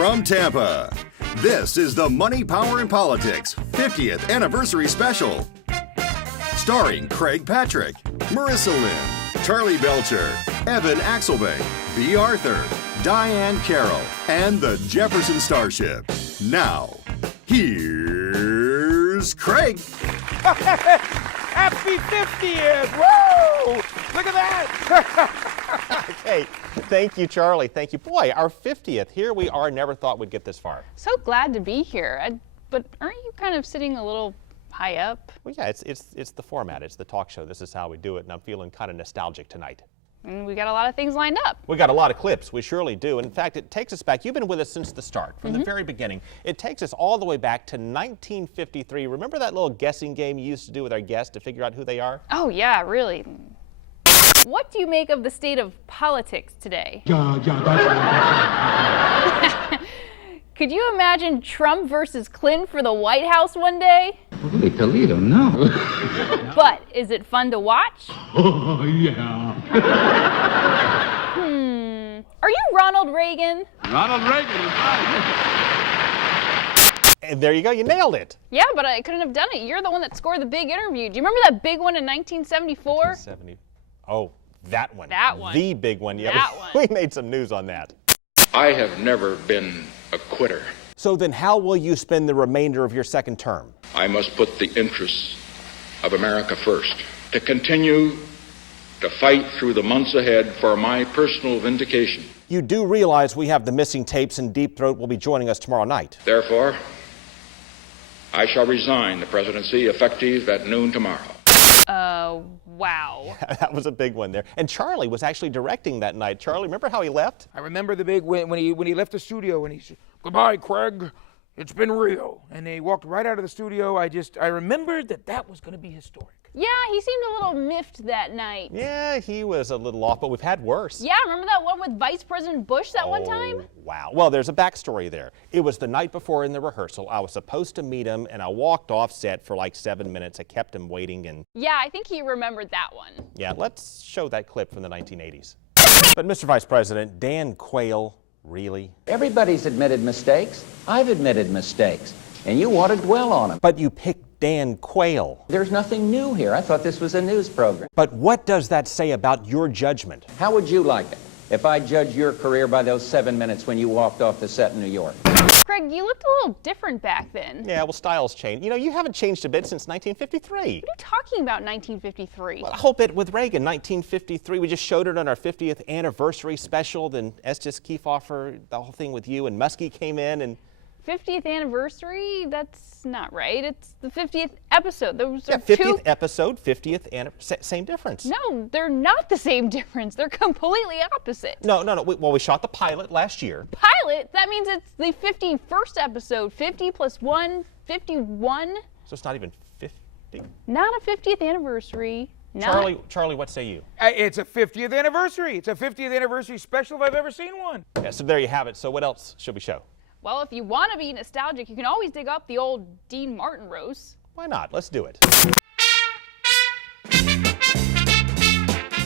from Tampa. This is the Money, Power, and Politics 50th Anniversary Special. Starring Craig Patrick, Merissa Lynn, Charlie Belcher, Evan Axelbank, B. Arthur, Diane Carroll, and the Jefferson Starship. Now, here's Craig. Happy 50th! Woo! Look at that! Okay, thank you, Charlie. Thank you. Boy, our 50th. Here we are. Never thought we'd get this far. So glad to be here. But aren't you kind of sitting a little high up? Well, yeah, it's the format. It's the talk show. This is how we do it, and I'm feeling kind of nostalgic tonight. And we got a lot of things lined up. We got a lot of clips. We surely do. And in fact, it takes us back. You've been with us since the start, from the very beginning. It takes us all the way back to 1953. Remember that little guessing game you used to do with our guests to figure out who they are? Oh, yeah, really. What do you make of the state of politics today? Could you imagine Trump versus Clinton for the White House one day? Holy Toledo, no. But is it fun to watch? Oh, yeah. Are you Ronald Reagan? Ronald Reagan is right. And there you go. You nailed it. Yeah, but I couldn't have done it. You're the one that scored the big interview. Do you remember that big one in 1974? 1970. Oh, that one. That one. The big one. Yeah, That we one. made some news on that. I have never been a quitter. So then how will you spend the remainder of your second term? I must put the interests of America first. To continue to fight through the months ahead for my personal vindication. You do realize we have the missing tapes, and Deep Throat will be joining us tomorrow night. Therefore, I shall resign the presidency effective at noon tomorrow. Wow. That was a big one there. And Charlie was actually directing that night. Charlie, remember how he left? I remember the big when he left the studio and he said, "Goodbye, Craig. It's been real." And he walked right out of the studio. I remembered that was going to be historic. Yeah, he seemed a little miffed that night. Yeah, he was a little off, but we've had worse. Yeah, remember that one with Vice President Bush that one time? Wow. Well, there's a backstory there. It was the night before in the rehearsal. I was supposed to meet him, and I walked off set for like 7 minutes. I kept him waiting, and Yeah, I think he remembered that one. yeah, let's show that clip from the 1980s. But Mr. Vice President, Dan Quayle, really? Everybody's admitted mistakes. I've admitted mistakes. And you want to dwell on them. But you picked Dan Quayle. There's nothing new here. I thought this was a news program. But what does that say about your judgment? How would you like it if I judged your career by those 7 minutes when you walked off the set in New York? Craig, you looked a little different back then. Yeah, well, styles change. You know, you haven't changed a bit since 1953. What are you talking about, 1953? Well, a whole bit with Reagan, 1953. We just showed it on our 50th anniversary special. Then Estes Kefauver, the whole thing with you, and Muskie came in and... 50th anniversary? That's not right. It's the 50th episode. Those Yeah, are 50th two... episode, 50th anniversary, same difference. No, they're not the same difference. They're completely opposite. No. We shot the pilot last year. Pilot? That means it's the 51st episode. 50 plus 1, 51? So it's not even 50? Not a 50th anniversary. Not... Charlie, what say you? It's a 50th anniversary. It's a 50th anniversary special if I've ever seen one. Yeah, so there you have it. So what else should we show? Well, if you want to be nostalgic, you can always dig up the old Dean Martin roast. Why not? Let's do it.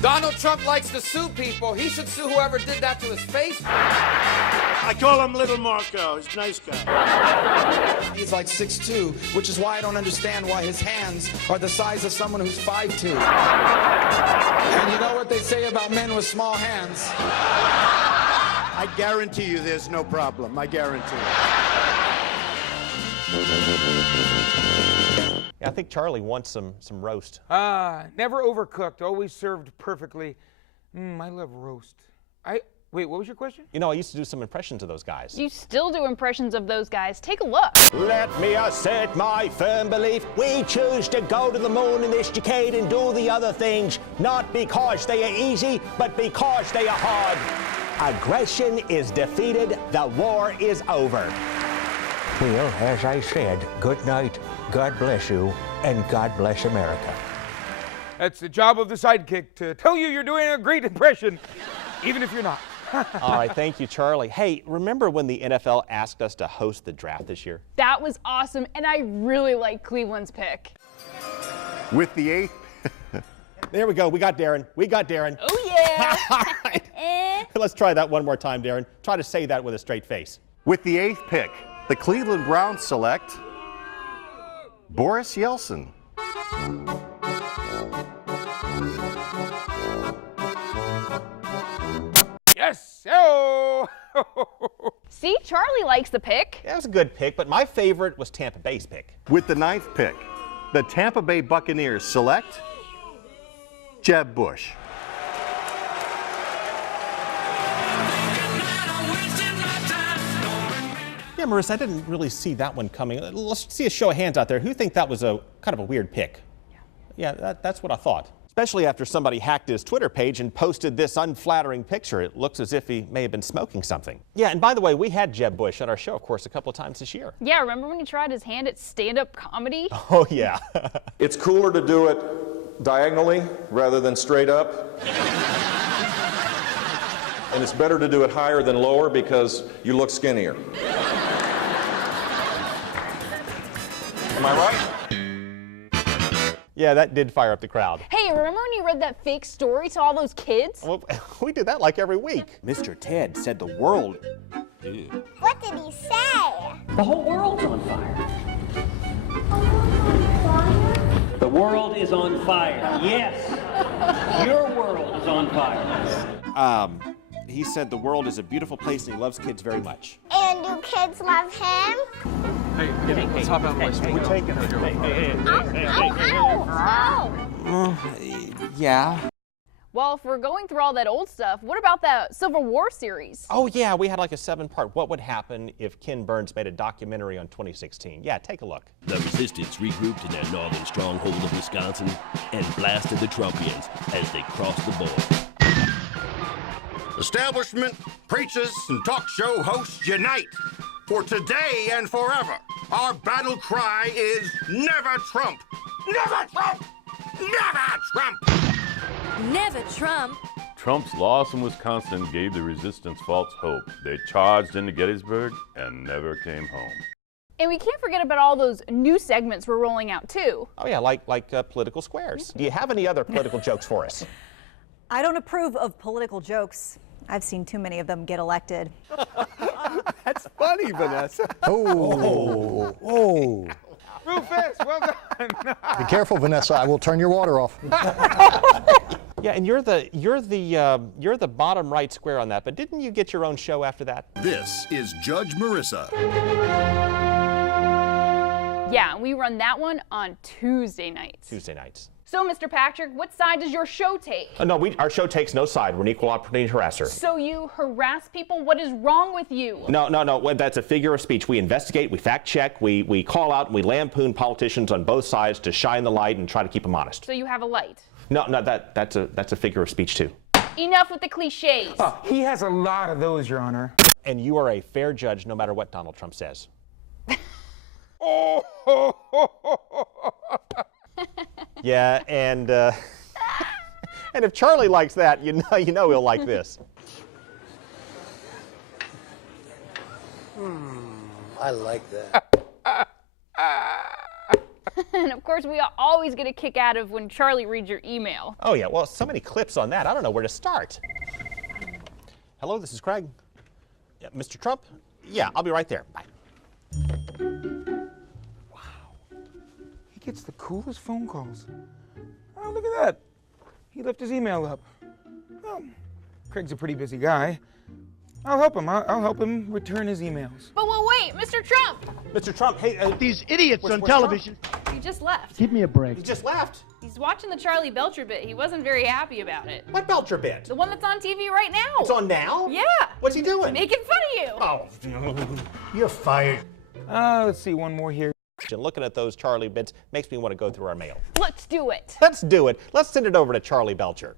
Donald Trump likes to sue people. He should sue whoever did that to his face. I call him Little Marco. He's a nice guy. He's like 6'2", which is why I don't understand why his hands are the size of someone who's 5'2". And you know what they say about men with small hands? I guarantee you there's no problem. I guarantee it. Yeah, I think Charlie wants some roast. Never overcooked, always served perfectly. I love roast. Wait, what was your question? You know, I used to do some impressions of those guys. You still do impressions of those guys. Take a look. Let me assert my firm belief. We choose to go to the moon in this decade and do the other things, not because they are easy, but because they are hard. Aggression is defeated, the war is over. Well, as I said, good night, God bless you, and God bless America. That's the job of the sidekick, to tell you you're doing a great impression, even if you're not. All right, thank you, Charlie. Hey, remember when the NFL asked us to host the draft this year? That was awesome, and I really like Cleveland's pick. With the 8th. There we go. We got Darren. Oh, yeah. All right. Let's try that one more time, Darren. Try to say that with a straight face. With the 8th pick, the Cleveland Browns select Boris Yeltsin. Yes! Oh! See, Charlie likes the pick. That was a good pick, but my favorite was Tampa Bay's pick. With the 9th pick, the Tampa Bay Buccaneers select Jeb Bush. Yeah, Marissa, I didn't really see that one coming. Let's see a show of hands out there. Who think that was a kind of a weird pick? Yeah, that's what I thought. Especially after somebody hacked his Twitter page and posted this unflattering picture. It looks as if he may have been smoking something. Yeah, and by the way, we had Jeb Bush on our show, of course, a couple of times this year. Yeah, remember when he tried his hand at stand-up comedy? Oh, yeah. It's cooler to do it diagonally rather than straight up. And it's better to do it higher than lower because you look skinnier. Am I right? Yeah, that did fire up the crowd. Hey, remember when you read that fake story to all those kids? Well, we do that like every week. Mr. Ted said the world. What did he say? The whole world's on fire. The world is on fire. Yes. Your world is on fire. He said the world is a beautiful place and he loves kids very much. And do kids love him? Hey, let's hop out my street. We're taking it. Yeah. Well, if we're going through all that old stuff, what about that Civil War series? Oh, yeah, we had like a 7-part. What would happen if Ken Burns made a documentary on 2016? Yeah, take a look. The resistance regrouped in their northern stronghold of Wisconsin and blasted the Trumpians as they crossed the border. Establishment, preachers, and talk show hosts unite. For today and forever, our battle cry is never Trump! Never Trump! Never Trump! Never Trump! Trump's loss in Wisconsin gave the resistance false hope. They charged into Gettysburg and never came home. And we can't forget about all those new segments we're rolling out, too. Oh, yeah, like political squares. Do you have any other political jokes for us? I don't approve of political jokes. I've seen too many of them get elected. That's funny, Vanessa. Oh. Rufus, well done. Be careful, Vanessa. I will turn your water off. Yeah, and you're the bottom right square on that, but didn't you get your own show after that? This is Judge Merissa. Yeah, we run that one on Tuesday nights. Tuesday nights. So, Mr. Patrick, what side does your show take? No, our show takes no side. We're an equal opportunity harasser. So you harass people? What is wrong with you? No. That's a figure of speech. We investigate, we fact check, we call out, and we lampoon politicians on both sides to shine the light and try to keep them honest. So you have a light? No, that's a figure of speech too. Enough with the cliches. He has a lot of those, Your Honor. And you are a fair judge no matter what Donald Trump says. Yeah, and if Charlie likes that, you know he'll like this. I like that. And of course, we always get a kick out of when Charlie reads your email. Oh yeah, well, so many clips on that. I don't know where to start. Hello, this is Craig. Yeah, Mr. Trump? Yeah, I'll be right there. Bye. He gets the coolest phone calls. Oh, look at that. He left his email up. Well, Craig's a pretty busy guy. I'll help him. I'll help him return his emails. But well, wait, Mr. Trump! Mr. Trump, hey, these idiots on television. He just left. Give me a break. He just left. He's watching the Charlie Belcher bit. He wasn't very happy about it. What Belcher bit? The one that's on TV right now. It's on now? Yeah. What's he doing? Making fun of you. Oh. You're fired. Let's see, one more here. Looking at those Charlie bits makes me want to go through our mail. Let's do it. Let's do it. Let's send it over to Charlie Belcher.